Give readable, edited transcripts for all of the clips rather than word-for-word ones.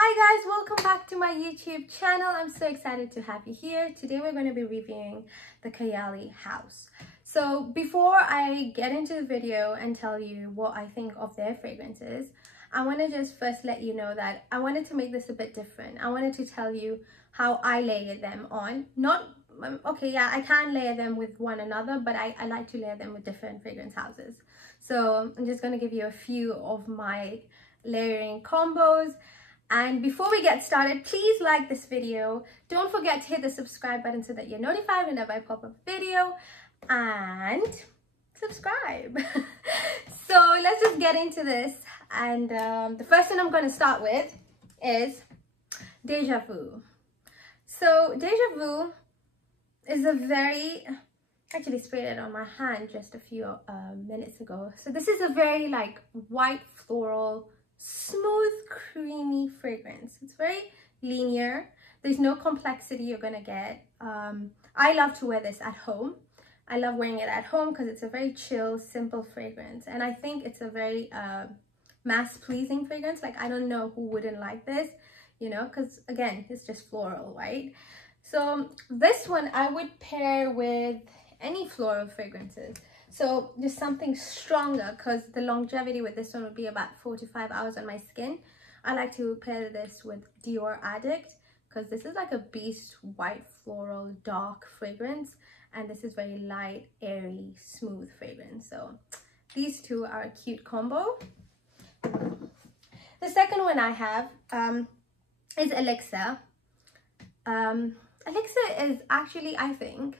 Hi guys, welcome back to my YouTube channel. I'm so excited to have you here. Today we're going to be reviewing the Kayali House. So before I get into the video and tell you what I think of their fragrances, I want to just first let you know that I wanted to make this a bit different. I wanted to tell you how I layer them on. Okay, yeah, I can layer them with one another, but I like to layer them with different fragrance houses. So I'm just going to give you a few of my layering combos. And before we get started, please like this video. Don't forget to hit the subscribe button so that you're notified whenever I pop up a video, and subscribe. So let's just get into this. And the first one I'm going to start with is Deja Vu. So Deja Vu is a very, actually sprayed it on my hand just a few minutes ago. So this is a very like white floral, smooth, creamy fragrance. It's very linear. There's no complexity you're gonna get. I love to wear this at home. I love wearing it at home because it's a very chill, simple fragrance, and I think it's a very mass-pleasing fragrance. Like, I don't know who wouldn't like this, you know, because again, it's just floral, right? So this one I would pair with any floral fragrances. So just something stronger, because the longevity with this one would be about 4 to 5 hours on my skin. I like to pair this with Dior Addict, because this is like a beast white floral dark fragrance, and this is very light, airy, smooth fragrance. So these two are a cute combo. The second one I have is Elixir. Elixir is actually, I think,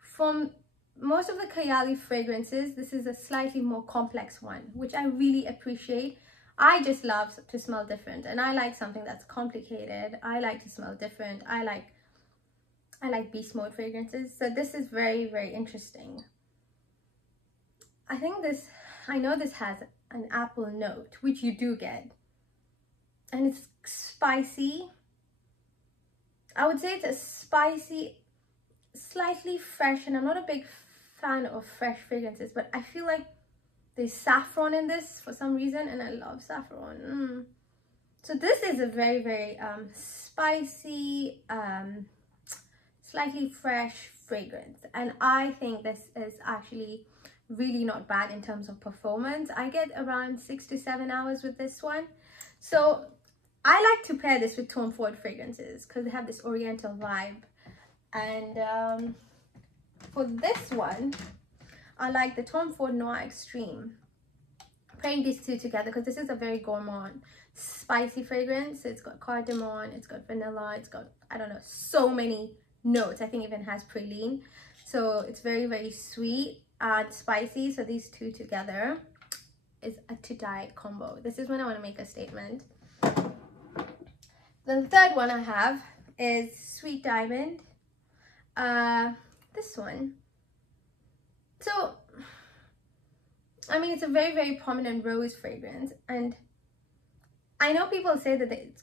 from most of the Kayali fragrances, this is a slightly more complex one, which I really appreciate. I just love to smell different, and I like something that's complicated. I like to smell different. I like beast mode fragrances. So this is very, very interesting. I know this has an apple note, which you do get, and it's spicy. I would say it's a spicy, slightly fresh, and I'm not a big fan of fresh fragrances, but I feel like there's saffron in this for some reason, and I love saffron. So this is a very, very spicy, slightly fresh fragrance, and I think this is actually really not bad in terms of performance. I get around 6 to 7 hours with this one. So I like to pair this with Tom Ford fragrances because they have this oriental vibe. And for this one, I like the Tom Ford Noir Extreme. Pairing these two together because this is a very gourmand, spicy fragrance. It's got cardamom, it's got vanilla, it's got, I don't know, so many notes. I think it even has praline. So it's very, very sweet and spicy. So these two together is a to-die combo. This is when I want to make a statement. Then the third one I have is Sweet Diamond. This one. So, I mean, it's a very, very prominent rose fragrance, and I know people say that it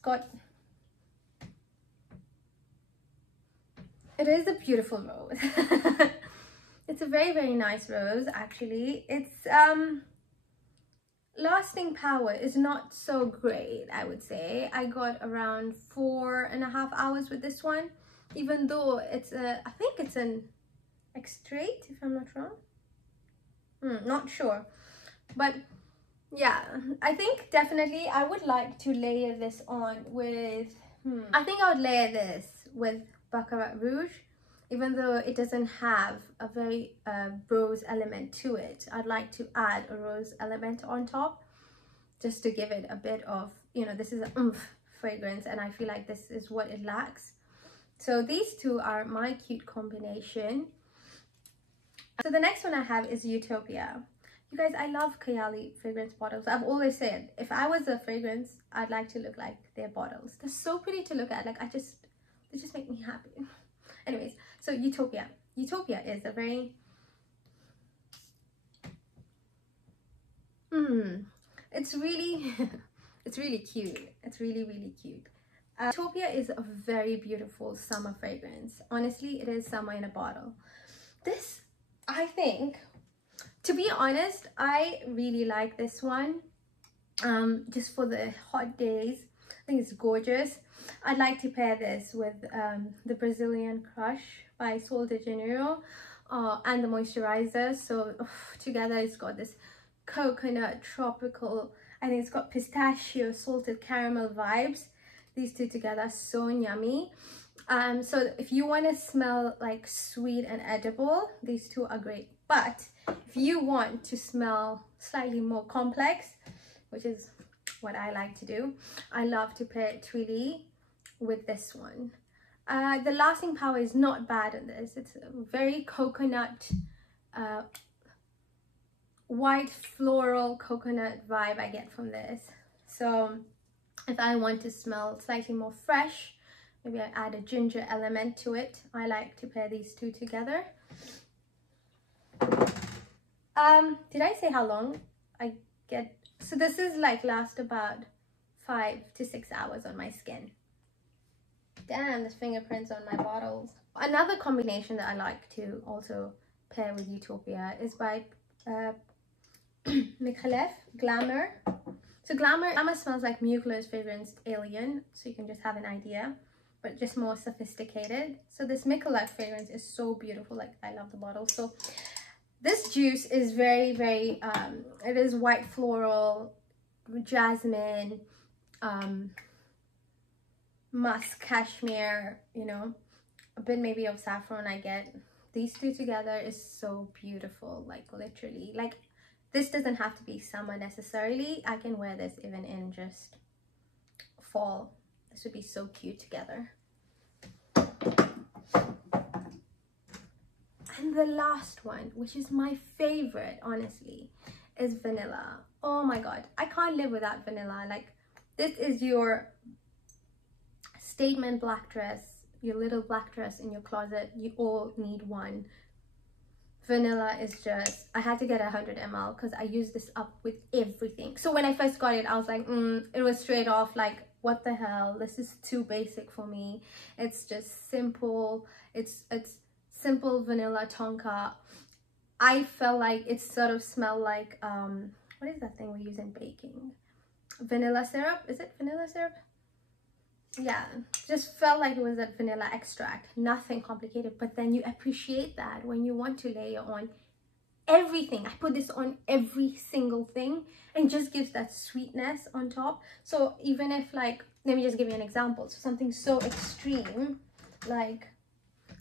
is a beautiful rose. It's a very, very nice rose, actually. It's lasting power is not so great, I would say. I got around 4.5 hours with this one, even though it's I think it's an extrait, if I'm not wrong. Not sure, but yeah, I think definitely I would like to layer this on with I think I would layer this with Baccarat Rouge, even though it doesn't have a very rose element to it. I'd like to add a rose element on top just to give it a bit of, you know, this is an oomph fragrance, and I feel like this is what it lacks. So these two are my cute combination. So the next one I have is Utopia. You guys, I love Kayali fragrance bottles. I've always said, if I was a fragrance, I'd like to look like their bottles. They're so pretty to look at. Like, they just make me happy. Anyways, so Utopia. Utopia is a very... it's really... it's really cute. It's really, really cute. Utopia is a very beautiful summer fragrance. Honestly, it is summer in a bottle. This, I think, to be honest, I really like this one. Just for the hot days. I think it's gorgeous. I'd like to pair this with the Brazilian Crush by Sol de Janeiro and the moisturizer. So together it's got this coconut tropical, I think it's got pistachio salted caramel vibes. These two together are so yummy. So if you want to smell like sweet and edible, these two are great. But if you want to smell slightly more complex, which is what I like to do, I love to pair Twili with this one. The lasting power is not bad in this. It's a very coconut, white floral coconut vibe I get from this. So if I want to smell slightly more fresh, maybe I add a ginger element to it, I like to pair these two together. Did I say how long I get? So this is like last about 5 to 6 hours on my skin. Damn, there's fingerprints on my bottles. Another combination that I like to also pair with Utopia is by Glamour. So Glamour smells like Mugler's fragrance Alien, so you can just have an idea, but just more sophisticated. So this Michelef fragrance is so beautiful. Like, I love the bottle. So this juice is very, it is white floral, jasmine, musk, cashmere, you know, a bit maybe of saffron I get. These two together is so beautiful, like literally. Like, this doesn't have to be summer necessarily. I can wear this even in just fall. This would be so cute together. And the last one, which is my favorite, honestly, is vanilla. Oh my god, I can't live without vanilla. Like, this is your statement black dress, your little black dress in your closet. You all need one. Vanilla is just, I had to get 100 ml because I use this up with everything. So when I first got it, I was like, it was straight off like, what the hell, this is too basic for me. It's just simple. It's simple vanilla tonka. I felt like it sort of smelled like what is that thing we use in baking? Vanilla syrup. Is it vanilla syrup? Yeah, just felt like it was a vanilla extract. Nothing complicated. But then you appreciate that when you want to layer on everything. I put this on every single thing and just gives that sweetness on top. So even if, like, let me just give you an example. So something so extreme, like,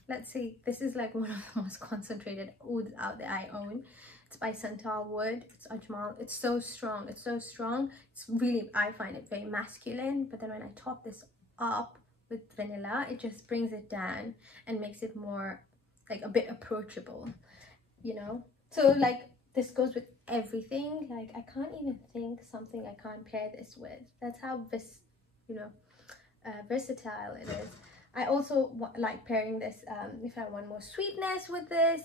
let's say this is like one of the most concentrated ouds out there I own. It's by Santal Wood. It's Ajmal. It's so strong. It's so strong. It's really, I find it very masculine. But then when I top this up with vanilla, it just brings it down and makes it more like a bit approachable, you know. So like, this goes with everything. Like, I can't even think something I can't pair this with. That's how versatile it is. I also like pairing this if I want more sweetness with this.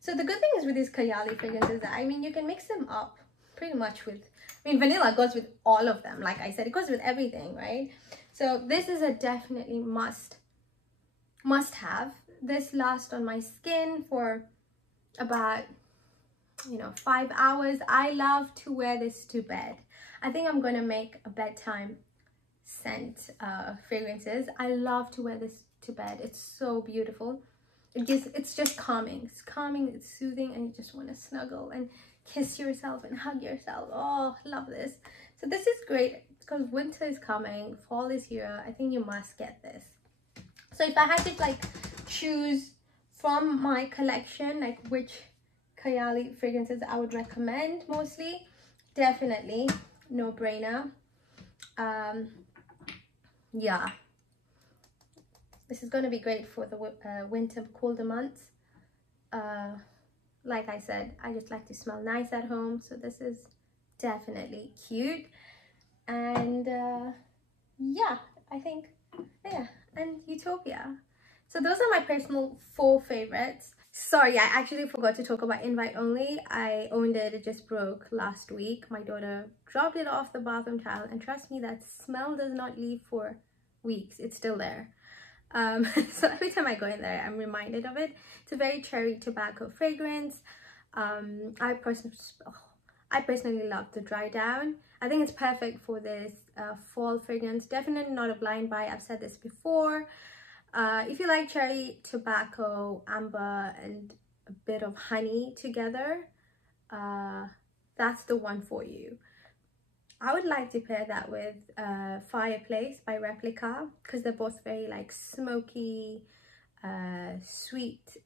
So the good thing is with these Kayali fragrances, I mean, you can mix them up pretty much with, I mean, vanilla goes with all of them. Like I said, it goes with everything, right? So this is a definitely must have. This lasts on my skin for about, you know, 5 hours. I love to wear this to bed. I think I'm going to make a bedtime scent fragrances. I love to wear this to bed. It's so beautiful. It's just calming. It's calming, it's soothing, and you just want to snuggle and kiss yourself and hug yourself. Oh, love this. So this is great because winter is coming, fall is here. I think you must get this. So if I had to like choose from my collection, like which Kayali fragrances I would recommend mostly, definitely no brainer. Yeah, this is going to be great for the winter colder months. Like I said, I just like to smell nice at home, so this is definitely cute. And yeah, I think, yeah, and Utopia. So those are my personal 4 favorites. Sorry, I actually forgot to talk about invite only. I owned it, it just broke last week. My daughter dropped it off the bathroom tile, and trust me, that smell does not leave for weeks. It's still there. So every time I go in there, I'm reminded of it. It's a very cherry tobacco fragrance. I I personally love the dry down. I think it's perfect for this fall fragrance. Definitely not a blind buy. I've said this before. If you like cherry, tobacco, amber, and a bit of honey together, that's the one for you. I would like to pair that with Fireplace by Replica, because they're both very like smoky, sweet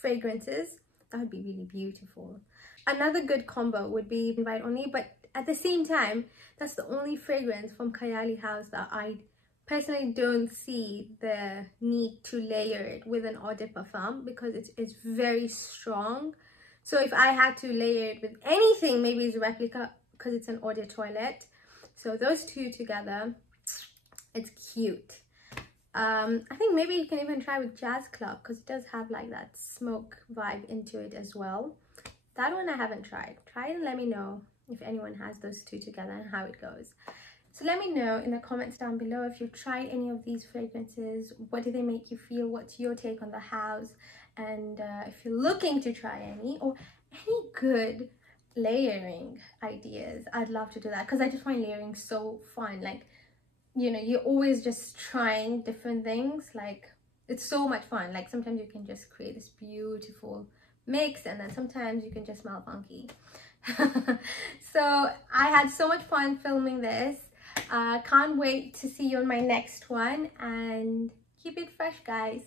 fragrances. That would be really beautiful. Another good combo would be invite only, but at the same time, that's the only fragrance from Kayali House that I personally don't see the need to layer it with an eau de parfum, because it's very strong. So if I had to layer it with anything, maybe it's Replica, because it's an eau de toilette. So those two together, it's cute. I think maybe you can even try with Jazz Club, because it does have like that smoke vibe into it as well. That one I haven't tried. Try and let me know if anyone has those two together and how it goes. So let me know in the comments down below if you've tried any of these fragrances. What do they make you feel? What's your take on the house? And if you're looking to try any, or any good layering ideas, I'd love to do that, because I just find layering so fun. Like, you know, you're always just trying different things. Like, it's so much fun. Like, sometimes you can just create this beautiful mix, and then sometimes you can just smell funky. So I had so much fun filming this. Can't wait to see you on my next one, and keep it fresh, guys.